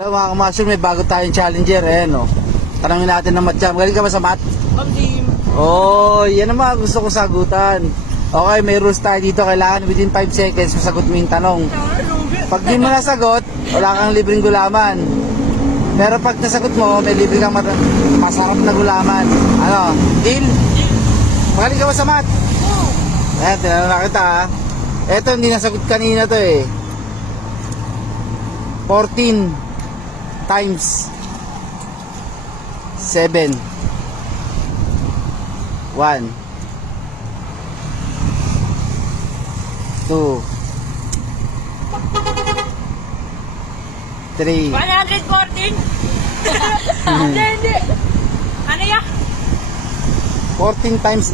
Hello mga kamasyon, may bago tayong challenger. Ayan o. Tanangin natin ng matcha. Magaling ka ba sa mat? Oh, yan ang mga gusto ko sagutan. Okay, may rules tayo dito. Kailangan within 5 seconds masagot mo yung tanong. Pag di mo nasagot, wala kang libreng gulaman. Pero pag nasagot mo, may libre kang masarap na gulaman. Ano? Deal? Magaling ka ba sa mat? Ayan, tinanong na kita ha. Eto, hindi nasagot kanina to eh. 14 times 7 1 2 3 114? Hindi. Ano ya? 14 times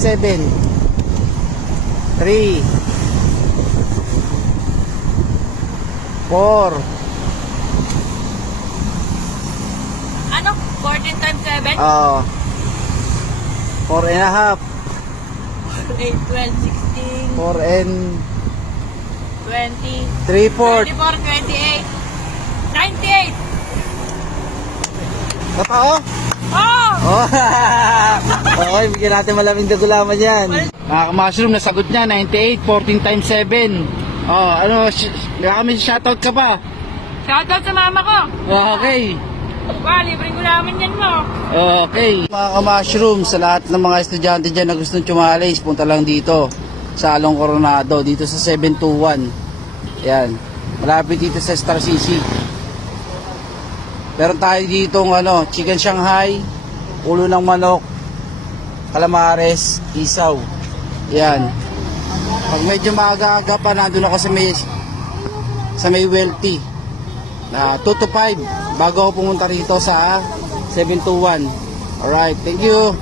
7 3 4 Ano? 14 times 7? 4 and a half 8, 12, 16, 4 and 20, 3 4 24, 28, 98! Totoo? Oh! Oh. Okay, bigyan natin malaming na gulaman yan. Mga ka-mushroom, nasagot niya 98, 14 times 7. Oh, ano, kami shoutout ka pa. Shoutout sa mama ko! Okay. Ba, libreng gulaman yan mo. Okay. Mga ka-mushroom, sa lahat ng mga estudyante dyan na gustong tumalis, punta lang dito sa Along Coronado, dito sa 721. Yan. Malapit dito sa Star CC. Meron tayo dito chicken Shanghai, ulo ng manok, calamares, isaw. Yan. Pag medyo maaga-aga pa, nandun ako sa may wealthy. 2 to 5 bago ako pumunta rito sa 721. Alright, thank you.